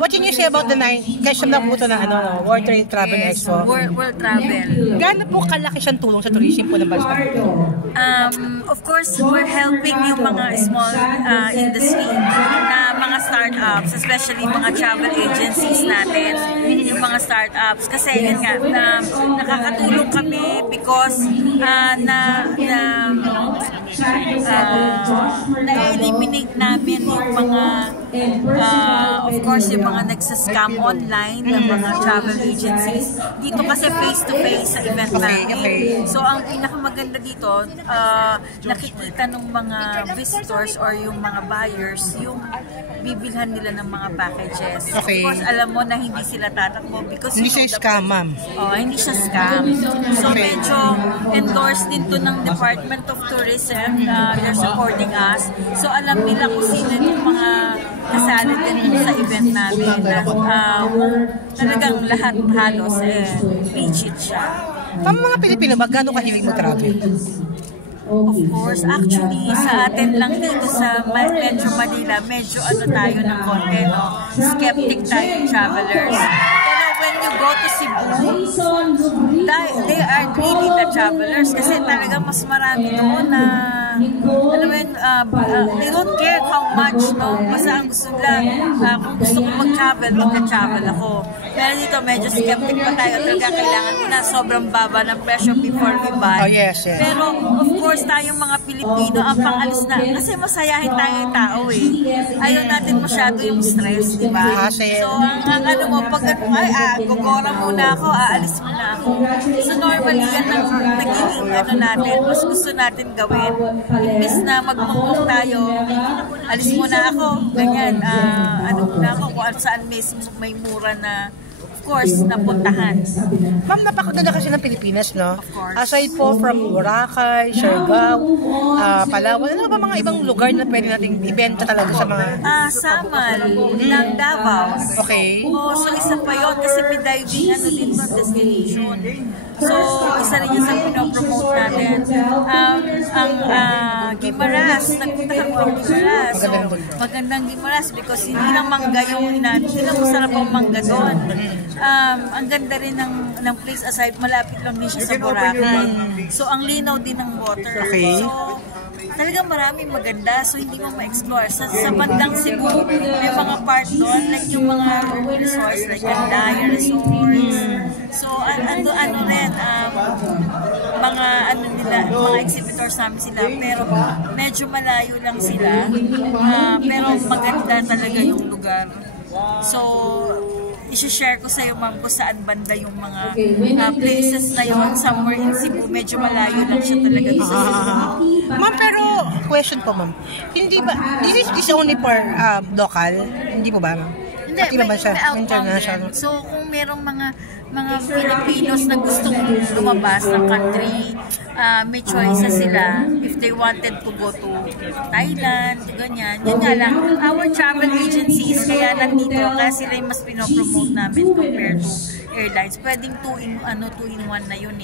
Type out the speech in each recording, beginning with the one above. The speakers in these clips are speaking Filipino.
What can you say about the kasi na po ito na World Trade Travel Expo? World Travel. Gaano po kalaki siyang tulong sa tourism po ng bansa? Of course, we're helping yung mga small industry na mga startups, especially mga travel agencies natin, yung mga startups. Kasi yun nga, nakakatulong kami because na-eliminate namin yung mga of course yung mga nagsascam online ng mga travel agencies. Dito kasi face-to-face sa event namin. So ang pinakamaganda dito, nakikita ng mga visitors or yung mga buyers yung bibilhan nila ng mga packages. Of course, alam mo na hindi sila tatakbo because hindi siya scam, ma'am. Hindi siya scam. So medyo endorsed din to ng Department of Tourism. They're supporting us. So alam nila kung sino yung mga kasali din sa event namin. Talagang lahat halos legit siya. Pang mga Pilipino ba, gano'ng kahilig mag-travel? Of course, actually, sa atin lang dito sa Metro Manila, medyo tayo ng konti, no? Skeptic tayo travelers. Pero when you go to Cebu, they are really the travelers kasi talaga mas marami doon na alam mo yun, they don't care how much, no? Basta ang gusto nila, kung gusto ko mag-travel, mag-travel ako. Pero dito, medyo skeptic pa tayo. Talaga kailangan na sobrang baba ng presyo before we buy. Yes. Pero, of course, tayong mga Pilipino, ang pangalis na, kasi masayahin tayo yung tao Ayaw natin masyado yung stress, di ba? So, ang ano mo, pag gugora muna ako, aalis muna ako. So, normally, yan ang nagiging natin, mas gusto natin gawin. Imbis na mag-book tayo, alis muna ako, ganyan, muna ako, kung saan may mura na, of course, napuntahan. Ma'am, napakaganda kasi ng Pilipinas, no? Of course. Aside po from Boracay, Siargao, Palawan, ano ba mga ibang lugar na pwede nating ibenta talaga sa mga... Samal, ng Davao. Okay. So isa pa yun kasi may diving din ng destination. So, isa rin yung sa pinopromote natin. Ang Guimaras, nagpunta kami ng Guimaras. So, magandang Guimaras because hindi lang mangga yung hindi lang masarap ang mangga doon. Ang ganda rin ng place aside, malapit lang din siya sa Boracay. So, ang linaw din ng water. So, talagang maraming maganda. So, hindi mo ma-explore. Sa bandang Cebu, may mga part doon, like yung mga resorts, like Andaya Resorts. So, ano rin, mga exhibitors namin sila, pero medyo malayo lang sila. Pero maganda talaga yung lugar. So, i-share ko sa iyo, ma'am, kung saan banda yung mga places na yun. Somewhere in Cebu, medyo malayo lang siya talaga sa Cebu. Ma'am, pero question po, ma'am. Hindi ba, this only for local? Hindi po ba, ma'am? Hindi, may international. So, kung merong mga Filipinos na gustong lumabas ng country, may choices sila if they wanted to go to Thailand, ganyan. Yun nga lang, our travel agencies kaya nandito, kaya sila yung mas pinopromote namin compared to airlines. Pwedeng 2-in-1 na yun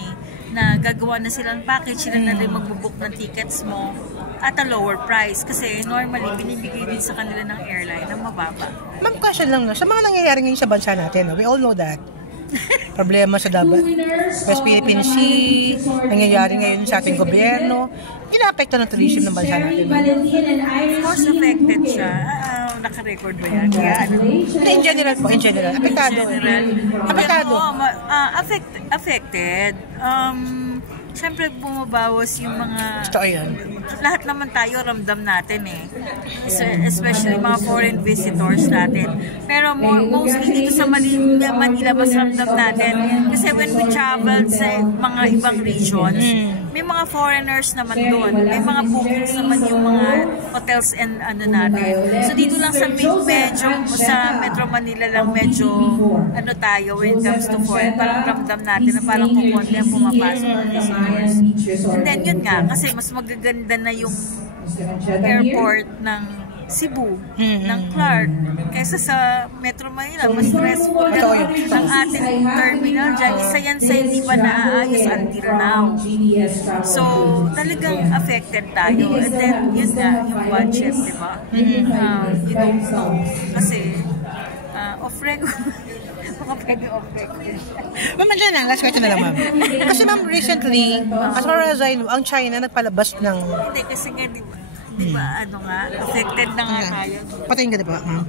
na gagawa na sila ng package, sila na rin magbubook ng tickets mo at a lower price kasi normally binibigay din sa kanila ng airline na mababa. Ma'am, question lang, no? Sa mga nangyayari ngayon sa bansa natin, no? We all know that. Problema sa West Philippine Sea, nangyayari ngayon sa ating gobyerno, ina-apekto ng tourism ng bansa natin. Of course, affected siya. Naka-record ba yan? In general po, in general. Apektado. Apektado. Affected. Siyempre bumabawas yung mga... Totoo yan. Lahat naman tayo ramdam natin especially mga foreign visitors natin. Pero mostly dito sa Manila mas ramdam natin. Kasi when we travel sa mga ibang regions, may mga foreigners naman doon. May mga bookings naman yung mga hotels and natin. So dito lang sa Metro Manila lang medyo tayo when it comes to foreign. Parang ramdam natin na parang kukunti ang pumapasok ng visitors. And then yun nga, kasi mas magaganda na yung airport ng Cebu, ng Clark, kaysa sa Metro Manila. Mas stressful ang ating terminal dyan. Isa yan sa hindi pa naaayos until now. So, talagang affected tayo. And then, yun nga, yung budget, diba? You don't know. Kasi, off-record. Baka pwede off-record. Ma'am, dyan na. Last question na lang, ma'am. Kasi ma'am, recently, as far as I know, ang China nagpalabas ng... Hindi, kasi nga, di ba, ano nga, affected na nga tayo. Patayin ka na ba, ma'am?